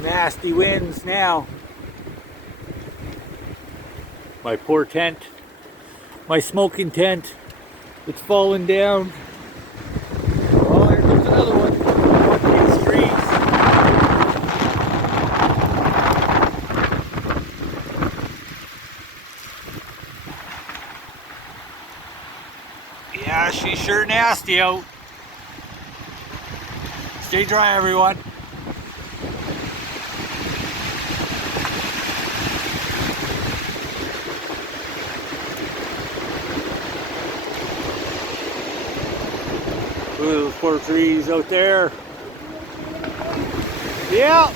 some nasty winds now. My poor tent, my smoking tent, it's falling down. Oh, here comes another one. These trees. Yeah, she's sure nasty out. Stay dry, everyone. Ooh, those poor trees out there. Yeah.